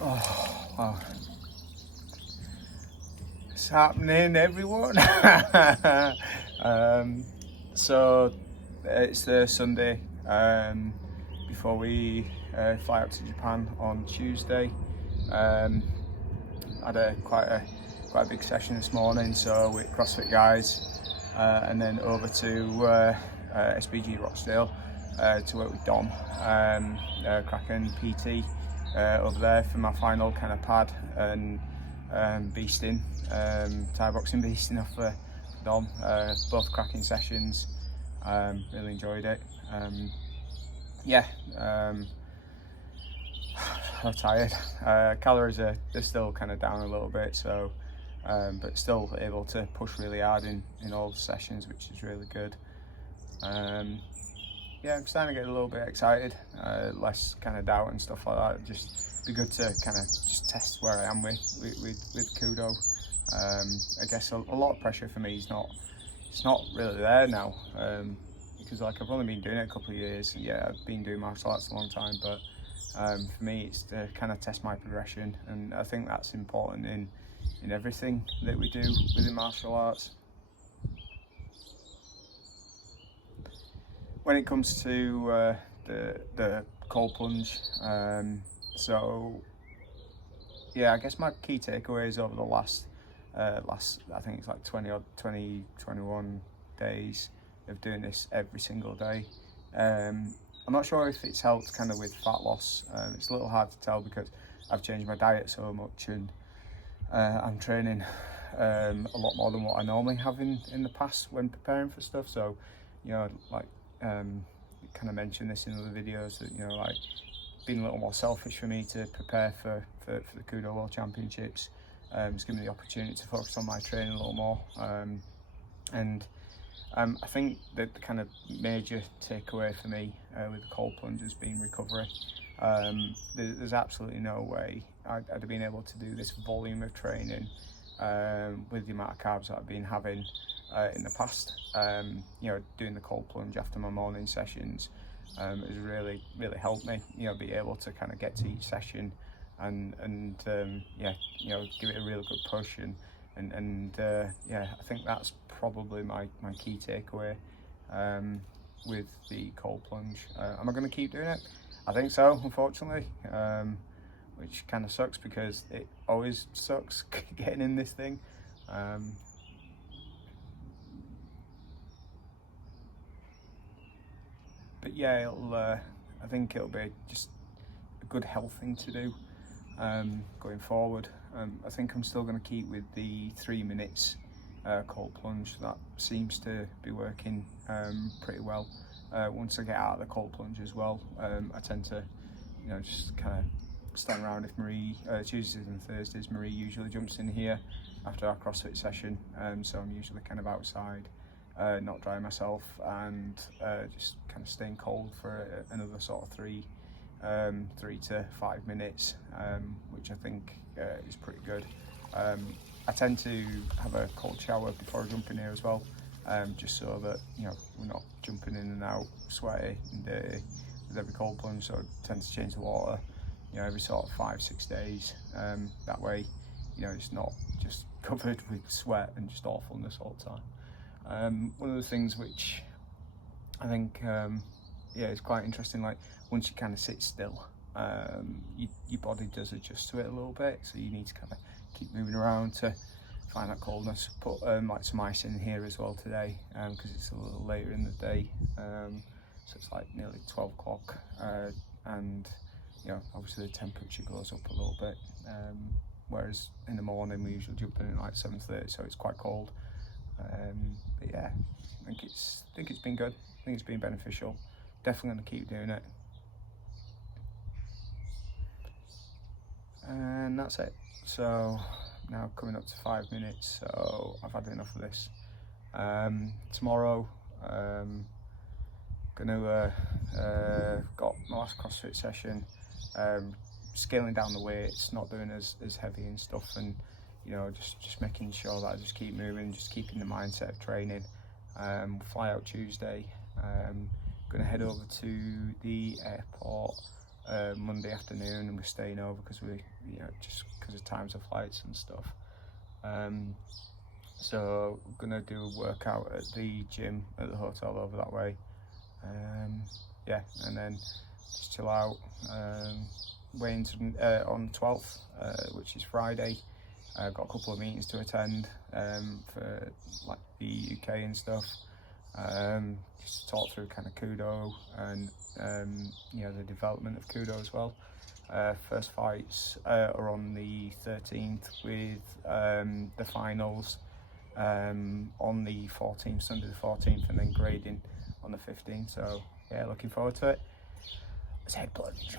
Oh, wow. It's happening, everyone. So it's the Sunday before we fly out to Japan on Tuesday. Had quite a big session this morning, so with CrossFit guys, and then over to SBG Rochdale to work with Dom, cracking PT over there for my final kind of pad and beasting, Thai boxing beasting off for Dom. Both cracking sessions. Really enjoyed it. I'm tired. Calories are they're still kind of down a little bit, so but still able to push really hard in all the sessions, which is really good. Yeah, I'm starting to get a little bit excited, less kind of doubt and stuff like that. Just be good to kind of just test where I am with Kudo. I guess a lot of pressure for me is it's not really there now, because like I've only been doing it a couple of years. Yeah, I've been doing martial arts a long time, but for me it's to kind of test my progression, and I think that's important in everything that we do within martial arts. When it comes to the cold plunge, so yeah, I guess my key takeaways over the last I think it's like 21 days of doing this every single day. I'm not sure if it's helped kind of with fat loss. It's a little hard to tell because I've changed my diet so much, and I'm training a lot more than what I normally have in the past when preparing for stuff. So, you know, like kind of mentioned this in other videos, that, you know, like being a little more selfish for me to prepare for the Kudo World Championships. It's given me the opportunity to focus on my training a little more, and I think that the kind of major takeaway for me with the cold plunge has been recovery. There's absolutely no way I'd have been able to do this volume of training with the amount of carbs that I've been having in the past. You know, doing the cold plunge after my morning sessions has really helped me, you know, be able to kind of get to each session and yeah, you know, give it a really good push, and yeah, I think that's probably my key takeaway with the cold plunge. Am I going to keep doing it? I think so, unfortunately, which kind of sucks because it always sucks getting in this thing. But yeah, I think it'll be just a good health thing to do going forward. I think I'm still going to keep with the 3 minutes cold plunge. That seems to be working pretty well. Once I get out of the cold plunge as well, I tend to, you know, just kind of stand around. If Marie, Tuesdays and Thursdays, Marie usually jumps in here after our CrossFit session, so I'm usually kind of outside, not drying myself, and just kind of staying cold for another sort of 3 to 5 minutes, which I think is pretty good. I tend to have a cold shower before I jump in here as well, just so that, you know, we're not jumping in and out sweaty and dirty with every cold plunge. So I tend to change the water, you know, every sort of 5-6 days. That way, you know, it's not just covered with sweat and just awfulness all the time. One of the things which I think yeah, it's quite interesting, like once you kind of sit still, your body does adjust to it a little bit, so you need to kind of keep moving around to find that coldness. Put like some ice in here as well today, because it's a little later in the day, so it's like nearly 12 o'clock, and you know, obviously the temperature goes up a little bit, whereas in the morning we usually jump in at like 7:30, so it's quite cold. But yeah, I think it's been good. I think it's been beneficial. Definitely going to keep doing it. And that's it. So now coming up to 5 minutes, so I've had enough of this. Tomorrow, gonna got my last CrossFit session, scaling down the weights, not doing as heavy and stuff, and you know, just making sure that I just keep moving, just keeping the mindset of training. Fly out Tuesday. Gonna head over to the airport Monday afternoon, and we're staying over because we, just because of times of flights and stuff. So we're gonna do a workout at the gym at the hotel over that way. Yeah, and then just chill out. Wayne's on the 12th, which is Friday. I've got a couple of meetings to attend for like the UK and stuff. Just to talk through kind of Kudo and the development of Kudo as well. First fights are on the 13th with the finals on the 14th, Sunday the 14th, and then grading on the 15th. So yeah, looking forward to it. Let's head plunge.